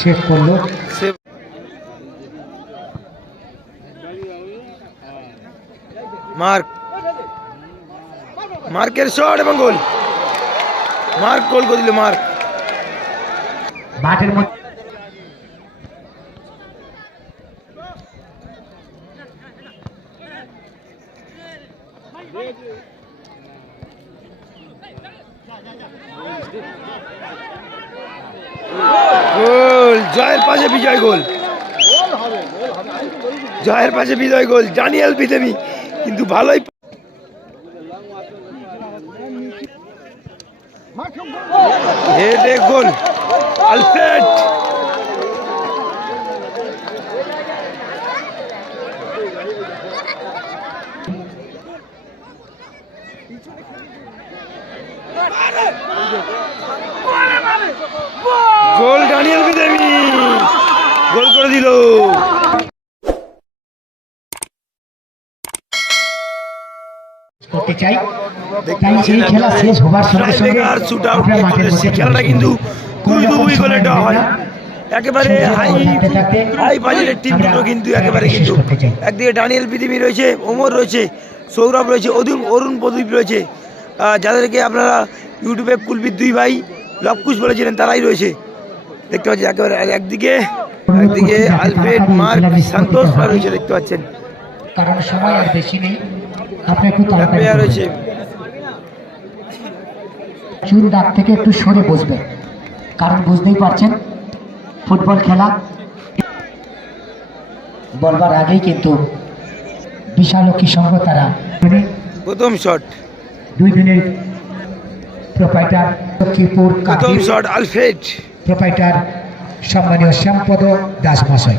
শেষ করল। মার্ক। মার্কের শট এবং গোল। মার্ক গোল করে দিল মার্ক। মাঠের মধ্যে গোল, জয়ের পাশে বিজয় গোল। জয়ের পাশে বিজয় গোল, জানিয়াল বিদেবি কিন্তু ভালোই গোল, আলফ্রেড। গোল ডানিয়াল বিদেবি। গোল করে দিল। করতে চাই। তাই এই খেলা শেষ হবার সঙ্গে সঙ্গে আর শুট আউট আপনার মাঠের মধ্যে খেলাটা কিন্তু কোনো খুবই গোলে সময় হয়। একেবারে হাই হাই বাজেটের টিম দুটো কিন্তু একেবারে কিন্তু একদিকে ডানিয়েল পৃথিবী রয়েছে ওমর রয়েছে সৌরভ রয়েছে অরুণ অরুণ প্রদীপ রয়েছে। যাদেরকে আপনারা ইউটিউবে কুলবির দুই ভাই লবকুশ বলেছিলেন তারাই রয়েছে। দেখতে পাচ্ছি একেবারে একদিকে একদিকে আলফ্রেড মার্ক সান্তোষ রয়েছে দেখতে পাচ্ছেন। কারণ সময় আর বেশি নেই। আপনি একটু তাড়াতাড়ি রয়েছে। চুল দাগ থেকে একটু সরে বসবেন। কারণ বুঝতেই পারছেন ফুটবল খেলা বলবার আগেই কিন্তু বিশালক্ষী সংঘ তারা। প্রথম শট। দুই দিনের প্রোপাইটার লক্ষ্মীপুর আলফ্রেড। প্রোপাইটার সম্মানীয় শ্যামপদ দাস মহাশয়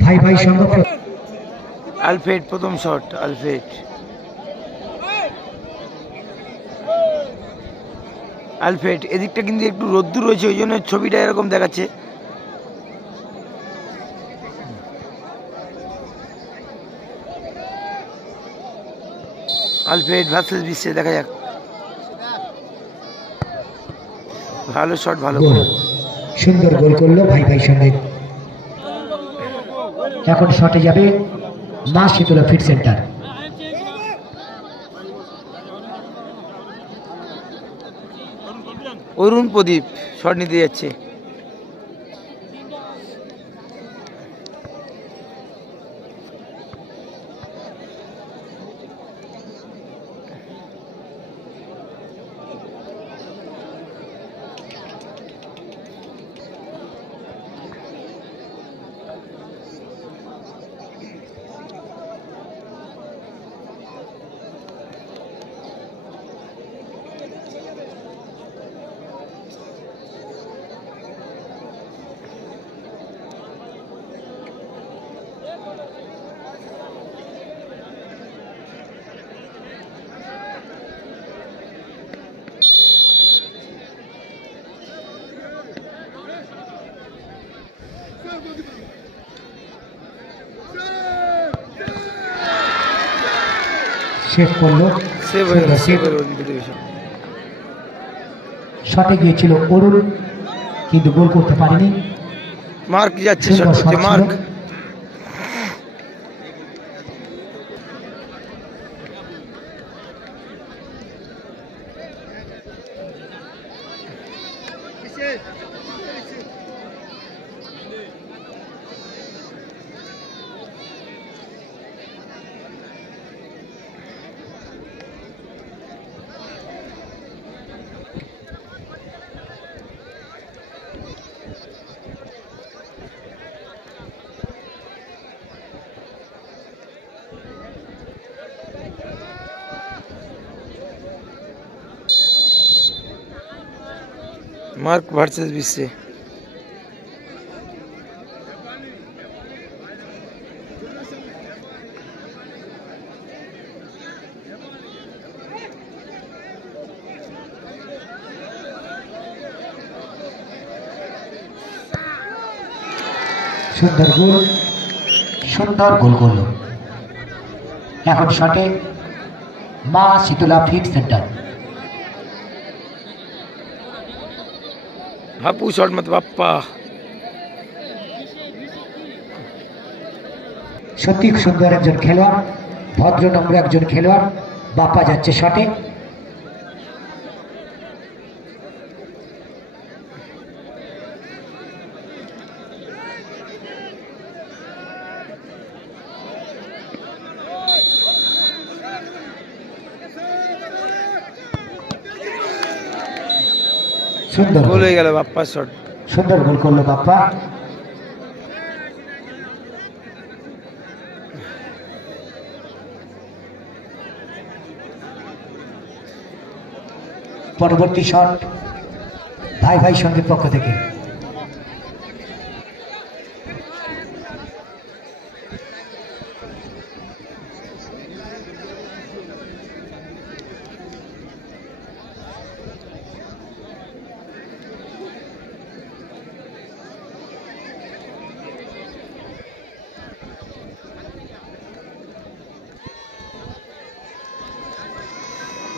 ভাই ভাই সংঘ প্র- আলফ্রেড প্রথম শট আলফ্রেড। আলফ্রেড এদিকটা কিন্তু একটু রোদ্দুর রয়েছে ওই জন্য ছবিটা এরকম দেখাচ্ছে। আলফ্রেড ভার্সেস বিশ্বে দেখা যাক। ভালো শট ভালো সুন্দর গোল করল ভাই ভাই সঙ্গে এখন শটে যাবে মা Sheetala fit centre Arun Pradip shot নিতে যাচ্ছে। সেভ করল শট। গিয়েছিল অরুণ কিন্তু গোল করতে পারেনি মার্ক যাচ্ছে। মার্ক মার্ক ভার্সেস বিশ্বে সুন্দর গোল সুন্দর গোল করল। এখন শটে মা Sheetala fit centre Hapu shot মত বাপ্পা সত্যি সুন্দর একজন খেলোয়াড় ভদ্র নম্র একজন খেলোয়াড়, বাপ্পা যাচ্ছে শটে সুন্দর গোল হয়ে গেল বাপ্পা শট সুন্দর গোল করল বাপ্পা। পরবর্তী শট ভাই ভাই সঙ্গে পক্ষ থেকে।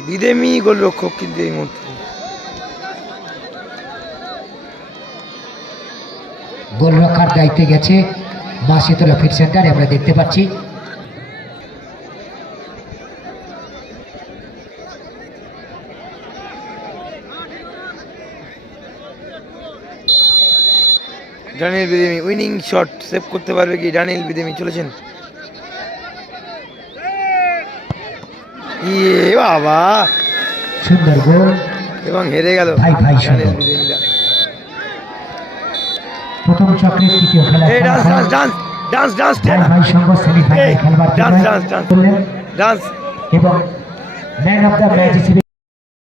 বিদেমি গোল রক্ষক কিন্তু এই মুহূর্তে গোল রক্ষার দায়িত্বে গেছে মা শীতলা ফিট সেন্টার আমরা দেখতে পাচ্ছি। ডানিয়েল বিদেমি উইনিং শট সেভ করতে পারবে কি? ডানিয়েল বিদেমি চলেছেন? ইয়ে বাবা। সুন্দর গোল এবং হেরে গেল। ভাই ভাই ডানিয়েল প্রথম চক্রের তৃতীয় খেলা dance dance dance dance dance সেমিফাইনালে খেলবার ডান্স, ডান্স, ডান্স। ডান্স এবং ম্যান অফ দ্য ম্যাচ হিসেবে